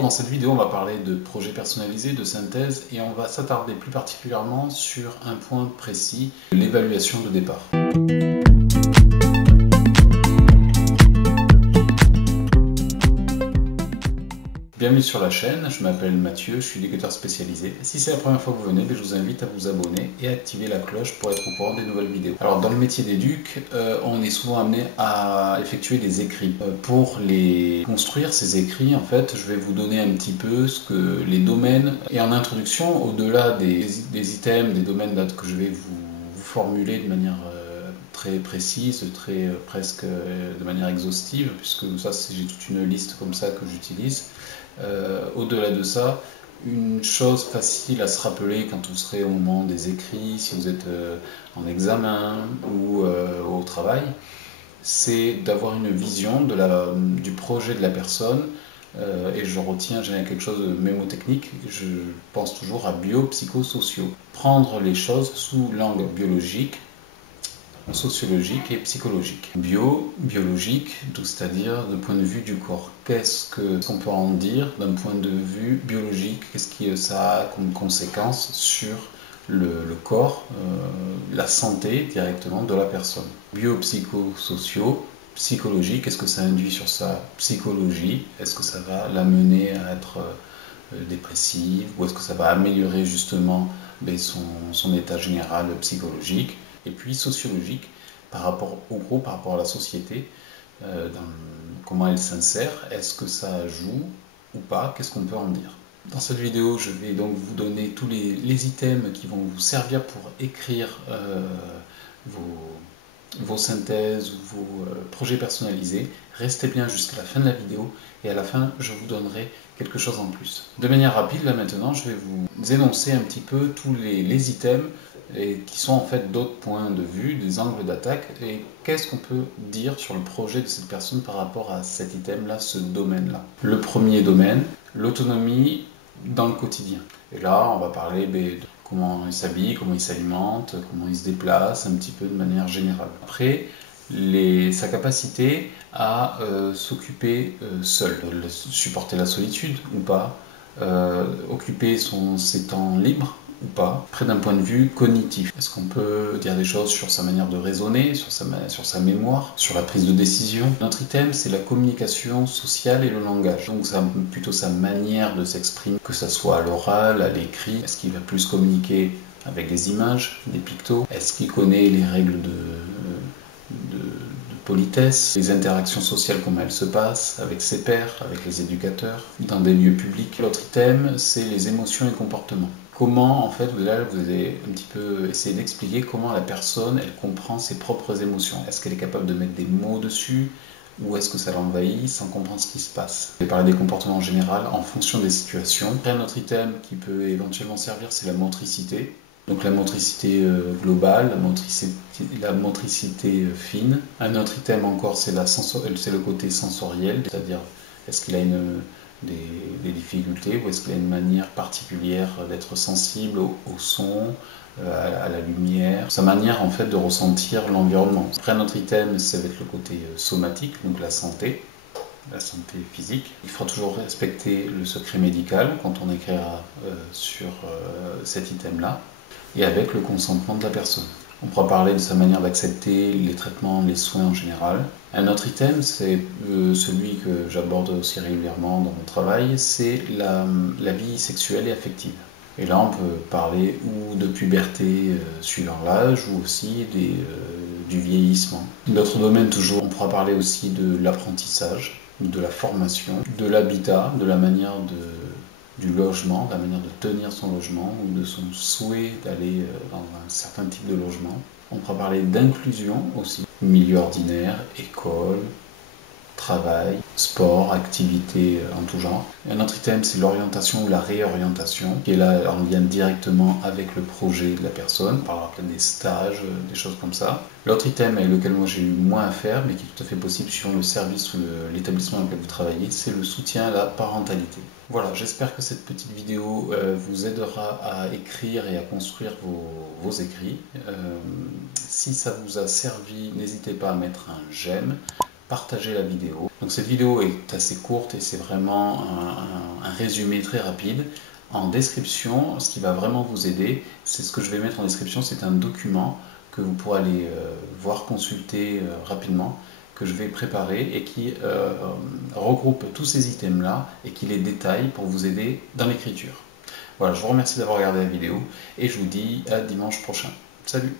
Dans cette vidéo, on va parler de projets personnalisés, de synthèse, et on va s'attarder plus particulièrement sur un point précis, l'évaluation de départ. Bienvenue sur la chaîne, je m'appelle Mathieu, je suis éducateur spécialisé. Si c'est la première fois que vous venez, je vous invite à vous abonner et à activer la cloche pour être au courant des nouvelles vidéos. Alors dans le métier d'éduc, on est souvent amené à effectuer des écrits. Pour les construire, ces écrits, en fait, je vais vous donner un petit peu les domaines. Et en introduction, au-delà des items, des domaines que je vais vous formuler de manière très précise, presque de manière exhaustive, puisque ça, j'ai toute une liste comme ça que j'utilise. Au-delà de ça, une chose facile à se rappeler quand vous serez au moment des écrits, si vous êtes en examen ou au travail, c'est d'avoir une vision du projet de la personne. Et je retiens, j'ai quelque chose de mémotechnique, je pense toujours à biopsychosociaux. Prendre les choses sous l'angle biologique, sociologique et psychologique. Biologique, c'est-à-dire de point de vue du corps. Qu'est-ce qu'on peut en dire d'un point de vue biologique? Qu'est-ce que ça a comme conséquence sur le corps, la santé directement de la personne? Biopsychosociaux, psychologique, qu'est-ce que ça induit sur sa psychologie? Est-ce que ça va l'amener à être dépressive, ou est-ce que ça va améliorer justement son état général psychologique? Et puis sociologique, par rapport au groupe, par rapport à la société, comment elle s'insère, est-ce que ça joue ou pas, qu'est-ce qu'on peut en dire? Dans cette vidéo, je vais donc vous donner tous les items qui vont vous servir pour écrire vos synthèses ou vos projets personnalisés. Restez bien jusqu'à la fin de la vidéo et à la fin, je vous donnerai quelque chose en plus. De manière rapide, là maintenant, je vais vous énoncer un petit peu tous les items qui sont en fait d'autres points de vue, des angles d'attaque, et qu'est-ce qu'on peut dire sur le projet de cette personne par rapport à cet item-là, ce domaine-là. Le premier domaine, l'autonomie dans le quotidien. Et là, on va parler de comment il s'habille, comment il s'alimente, comment il se déplace, un petit peu de manière générale. Après, sa capacité à s'occuper seul, supporter la solitude ou pas, occuper ses temps libres ou pas, près d'un point de vue cognitif. Est-ce qu'on peut dire des choses sur sa manière de raisonner, sur sa mémoire, sur la prise de décision? Notre item, c'est la communication sociale et le langage. Donc plutôt sa manière de s'exprimer, que ce soit à l'oral, à l'écrit. Est-ce qu'il va plus communiquer avec des images, des pictos? Est-ce qu'il connaît les règles de politesse, les interactions sociales, comment elles se passent avec ses pairs, avec les éducateurs, dans des lieux publics? L'autre item, c'est les émotions et comportements. Comment, en fait, vous allez un petit peu essayer d'expliquer comment la personne, elle comprend ses propres émotions. Est-ce qu'elle est capable de mettre des mots dessus, ou est-ce que ça l'envahit sans comprendre ce qui se passe? Je vais parler des comportements en général en fonction des situations. Après, un autre item qui peut éventuellement servir, c'est la motricité. Donc la motricité globale, la motricité fine. Un autre item encore, c'est le côté sensoriel, c'est-à-dire est-ce qu'il a des difficultés, ou est-ce qu'il a une manière particulière d'être sensible au son, à la lumière, sa manière en fait de ressentir l'environnement. Après, un autre item, ça va être le côté somatique, donc la santé physique. Il faudra toujours respecter le secret médical quand on écrira sur cet item-là, et avec le consentement de la personne. On pourra parler de sa manière d'accepter les traitements, les soins en général. Un autre item, c'est celui que j'aborde aussi régulièrement dans mon travail, c'est la vie sexuelle et affective. Et là, on peut parler ou de puberté suivant l'âge, ou aussi du vieillissement. D'autres domaines toujours, on pourra parler aussi de l'apprentissage, de la formation, de l'habitat, de la manière du logement, de la manière de tenir son logement, ou de son souhait d'aller dans un certain type de logement. On pourra parler d'inclusion aussi, milieu ordinaire, école, travail, sport, activité en tout genre. Un autre item, c'est l'orientation ou la réorientation, qui est là en lien directement avec le projet de la personne. On parlera peut-être des stages, des choses comme ça. L'autre item avec lequel moi j'ai eu moins à faire, mais qui est tout à fait possible suivant le service ou l'établissement dans lequel vous travaillez, c'est le soutien à la parentalité. Voilà, j'espère que cette petite vidéo vous aidera à écrire et à construire vos écrits. Si ça vous a servi, n'hésitez pas à mettre un j'aime, partager la vidéo. Donc cette vidéo est assez courte et c'est vraiment un résumé très rapide. En description, ce qui va vraiment vous aider, c'est ce que je vais mettre en description, c'est un document que vous pourrez aller voir, consulter rapidement, que je vais préparer et qui regroupe tous ces items-là et qui les détaille pour vous aider dans l'écriture. Voilà, je vous remercie d'avoir regardé la vidéo et je vous dis à dimanche prochain. Salut!